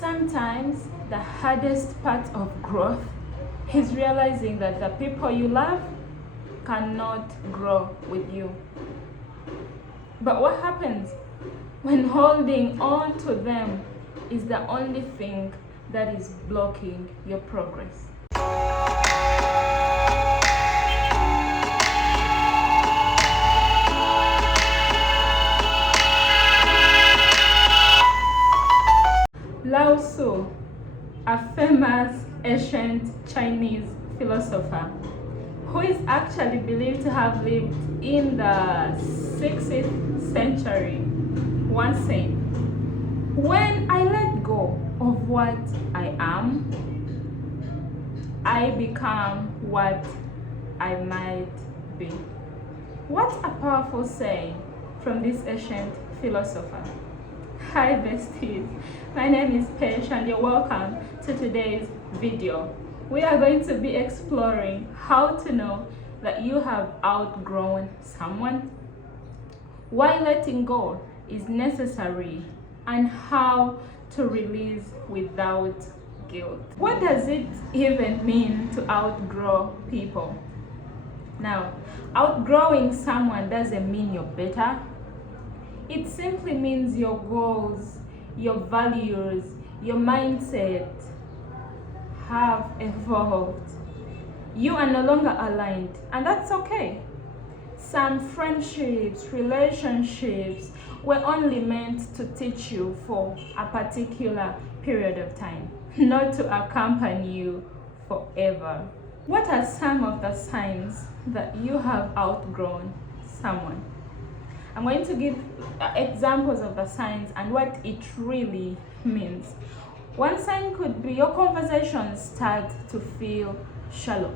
Sometimes the hardest part of growth is realizing that the people you love cannot grow with you. But what happens when holding on to them is the only thing that is blocking your progress? Lao Tzu, a famous ancient Chinese philosopher who is actually believed to have lived in the 6th century, once said, "When I let go of what I am, I become what I might be." What a powerful saying from this ancient philosopher. Hi besties, my name is Pesh and you're welcome to today's video. We are going to be exploring how to know that you have outgrown someone, why letting go is necessary, and how to release without guilt. What does it even mean to outgrow people? Now, outgrowing someone doesn't mean you're better. It simply means your goals, your values, your mindset have evolved. You are no longer aligned, and that's okay. Some friendships, relationships were only meant to teach you for a particular period of time, not to accompany you forever. What are some of the signs that you have outgrown someone? I'm going to give examples of the signs and what it really means. One sign could be your conversations start to feel shallow.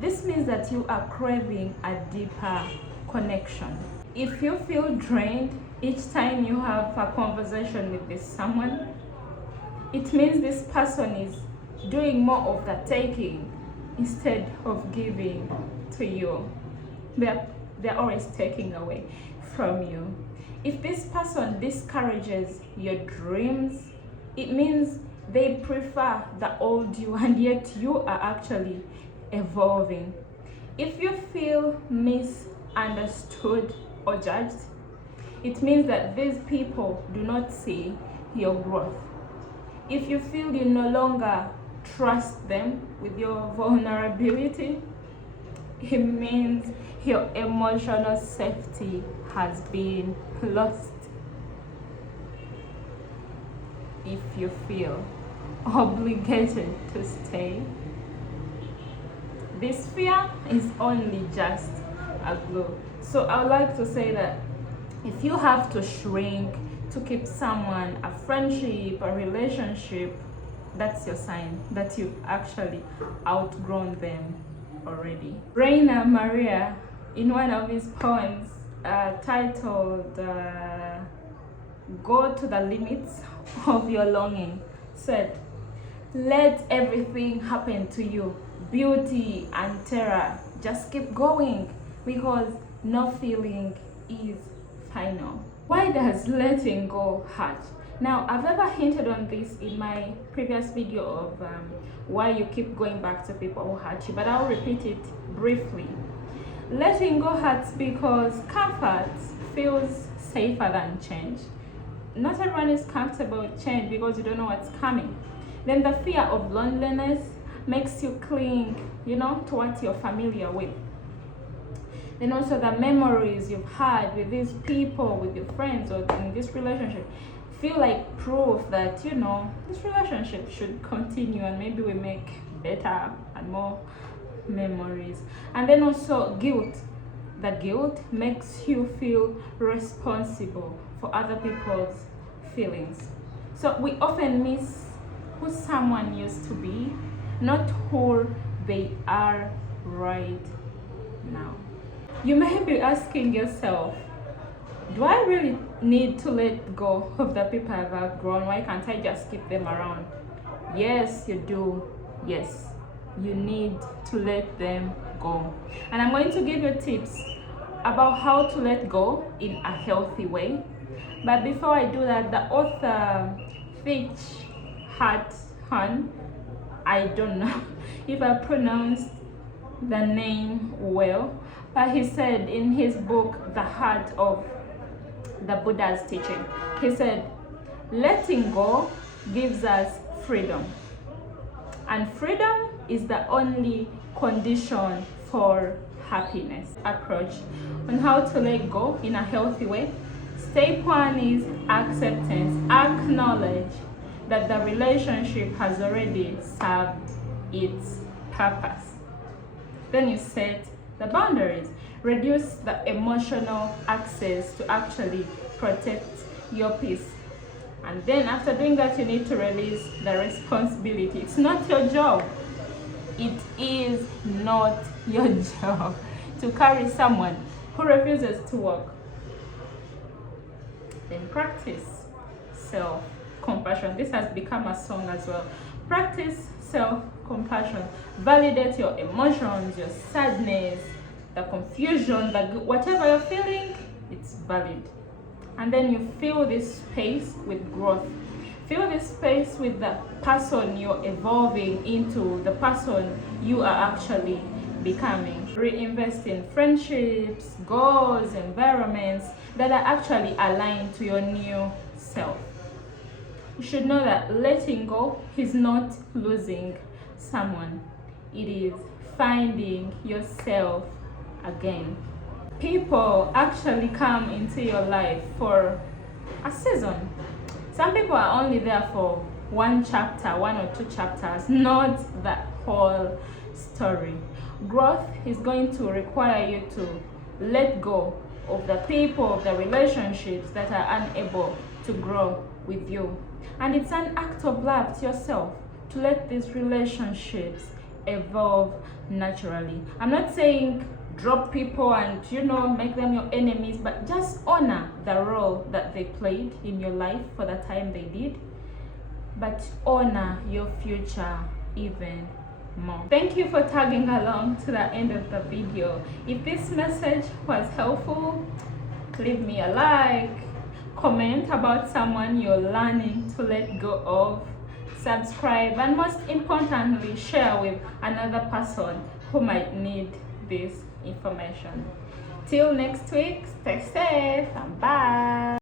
This means that you are craving a deeper connection. If you feel drained each time you have a conversation with this someone, it means this person is doing more of the taking instead of giving to you. They're always taking away from you. If this person discourages your dreams, it means they prefer the old you and yet you are actually evolving. If you feel misunderstood or judged, it means that these people do not see your growth. If you feel you no longer trust them with your vulnerability, it means your emotional safety has been lost. If you feel obligated to stay, this fear is only just a glue. So I would like to say that if you have to shrink to keep someone, a friendship, a relationship, that's your sign that you've actually outgrown them already. Rainer Maria, in one of his poems titled "Go to the Limits of Your Longing," said, "Let everything happen to you, beauty and terror. Just keep going because no feeling is final." Why does letting go hurt? Now, I've ever hinted on this in my previous video of why you keep going back to people who hurt you, but I'll repeat it briefly. Letting go hurts because comfort feels safer than change. Not everyone is comfortable with change because you don't know what's coming. Then the fear of loneliness makes you cling, to what you're familiar with. Then also the memories you've had with these people, with your friends, or in this relationship feel like proof that this relationship should continue and maybe we make better and more memories. And then also guilt. The guilt makes you feel responsible for other people's feelings. So we often miss who someone used to be, not who they are right now. You may be asking yourself, do I really need to let go of the people I've outgrown? Why can't I just keep them around? Yes, you do. Yes, you need to let them go. And I'm going to give you tips about how to let go in a healthy way. But before I do that, the author Fitch Han. I don't know if I pronounced the name well, but he said in his book, The Heart of the Buddha's Teaching, he said, letting go gives us freedom. And freedom is the only condition for happiness. Approach on how to let go in a healthy way. Step one is acceptance. Acknowledge that the relationship has already served its purpose. Then you set the boundaries. Reduce the emotional access to actually protect your peace. And then after doing that, you need to release the responsibility. It's not your job. It is not your job to carry someone who refuses to walk. Then practice self-compassion. This has become a song as well. Practice self-compassion. Validate your emotions, your sadness, the confusion, whatever you're feeling, it's valid. And then you fill this space with growth. Fill this space with the person you're evolving into, the person you are actually becoming. Reinvest in friendships, goals, environments that are actually aligned to your new self. You should know that letting go is not losing someone. It is finding yourself again. People actually come into your life for a season. Some people are only there for one chapter, 1 or 2 chapters, not the whole story. Growth is going to require you to let go of the people, of the relationships that are unable to grow with you. And it's an act of love to yourself to let these relationships evolve naturally. I'm not saying drop people and make them your enemies, but just honor the role that they played in your life for the time they did, but honor your future even more. Thank you for tagging along to the end of the video. If this message was helpful, leave me a like, comment about someone you're learning to let go of, subscribe, and most importantly, share with another person who might need this information. Till next week, stay safe and bye.